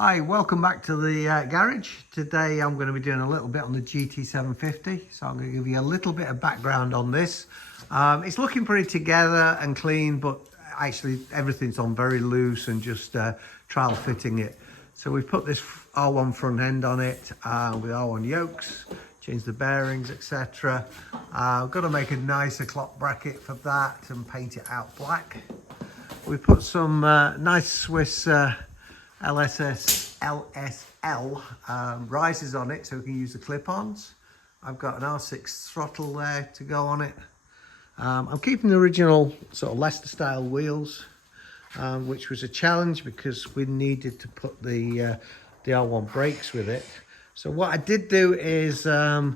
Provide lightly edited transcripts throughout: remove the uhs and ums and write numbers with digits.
Hi, welcome back to the garage. Today I'm going to be doing a little bit on the GT750, so I'm going to give you a little bit of background on this. It's looking pretty together and clean, but actually everything's on very loose and just trial fitting it. So we've put this R1 front end on it with R1 yokes, changed the bearings, etc. I've got to make a nicer clock bracket for that and paint it out black. We put some nice Swiss LSL risers on it so we can use the clip-ons. I've got an R6 throttle there to go on it. I'm keeping the original sort of Leicester style wheels, which was a challenge because we needed to put the R1 brakes with it. So what I did do is a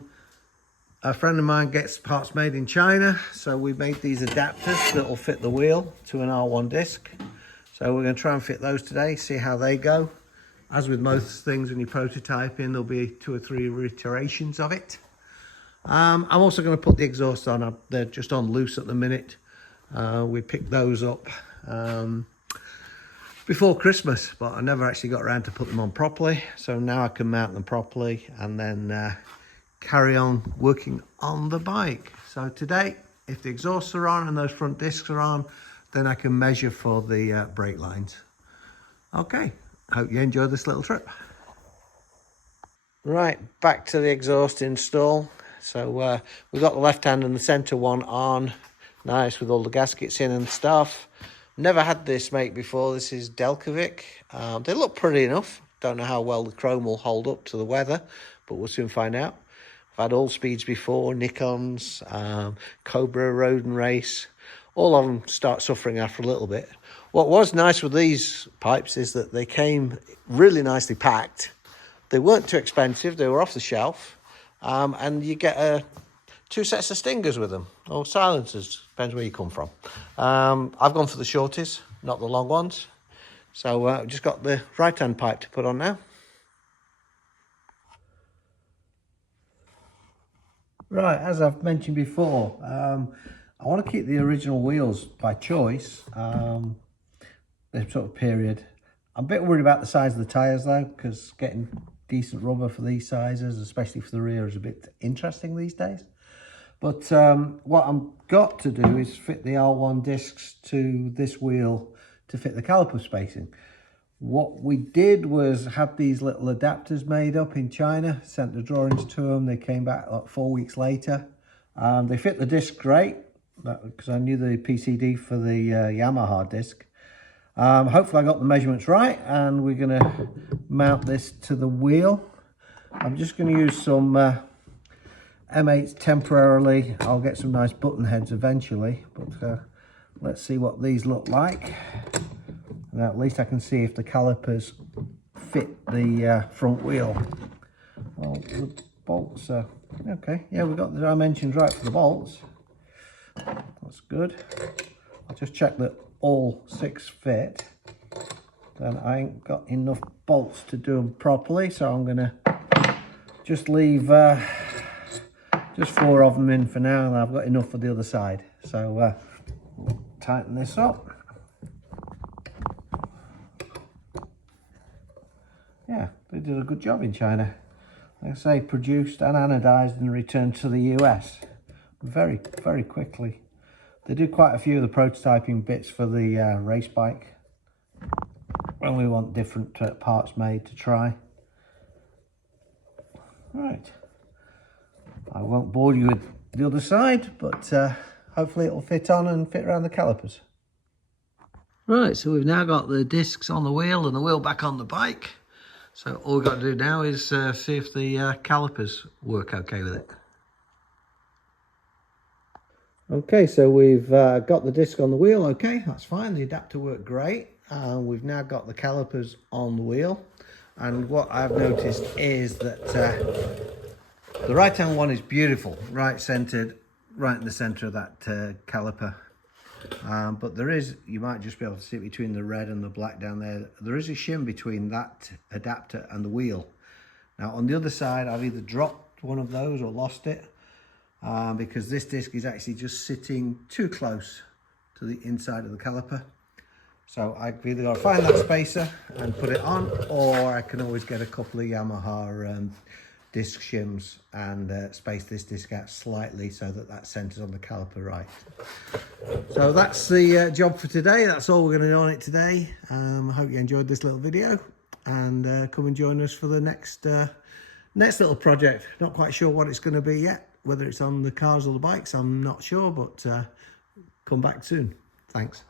friend of mine gets parts made in China, so we made these adapters that will fit the wheel to an R1 disc. So we're going to try and fit those today, see how they go. As with most things when you're prototyping, there'll be 2 or 3 iterations of it. I'm also going to put the exhaust on. They're just on loose at the minute. We picked those up before Christmas, but I never actually got around to put them on properly. So now I can mount them properly and then carry on working on the bike. So today, if the exhausts are on and those front discs are on, then I can measure for the brake lines. Okay, hope you enjoy this little trip. Right, back to the exhaust install. So we've got the left hand and the centre one on, nice with all the gaskets in and stuff. Never had this make before. This is Delcovic. They look pretty enough. Don't know how well the chrome will hold up to the weather, but we'll soon find out. I've had all speeds before, Nikons, Cobra Road and Race. All of them start suffering after a little bit. What was nice with these pipes is that they came really nicely packed. They weren't too expensive, they were off the shelf. And you get 2 sets of stingers with them, or silencers, depends where you come from. I've gone for the shorties, not the long ones. So I've just got the right-hand pipe to put on now. Right, as I've mentioned before, I want to keep the original wheels by choice, this sort of period. I'm a bit worried about the size of the tyres though, because getting decent rubber for these sizes, especially for the rear, is a bit interesting these days. But what I've got to do is fit the R1 discs to this wheel to fit the caliper spacing. What we did was have these little adapters made up in China, sent the drawings to them. They came back like 4 weeks later. They fit the disc great, because I knew the PCD for the Yamaha disc. Hopefully I got the measurements right, and we're going to mount this to the wheel. I'm just going to use some M8s temporarily. I'll get some nice button heads eventually, but let's see what these look like. And at least I can see if the calipers fit the front wheel. Well, the bolts are okay. Yeah, we've got the dimensions right for the bolts. That's good. I'll just check that all 6 fit. Then I ain't got enough bolts to do them properly, so I'm gonna just leave just 4 of them in for now, and I've got enough for the other side. So we'll tighten this up. Yeah, they did a good job in China. Like I say, produced and anodized and returned to the US very, very quickly. They do quite a few of the prototyping bits for the race bike when we want different parts made to try. Right, I won't bore you with the other side, but hopefully it'll fit on and fit around the calipers. Right, so we've now got the discs on the wheel and the wheel back on the bike. So all we've got to do now is see if the calipers work okay with it. Okay, so we've got the disc on the wheel. Okay, that's fine. The adapter worked great. We've now got the calipers on the wheel. And what I've noticed is that the right-hand one is beautiful, right-centered, right in the center of that caliper. But there is, you might just be able to see it between the red and the black down there. There is a shim between that adapter and the wheel. Now on the other side, I've either dropped one of those or lost it. Because this disc is actually just sitting too close to the inside of the caliper. So I've either got to find that spacer and put it on, or I can always get a couple of Yamaha disc shims and space this disc out slightly so that that centers on the caliper right. So that's the job for today. That's all we're going to do on it today. I hope you enjoyed this little video, and come and join us for the next little project. Not quite sure what it's going to be yet, whether it's on the cars or the bikes, I'm not sure, but come back soon. Thanks.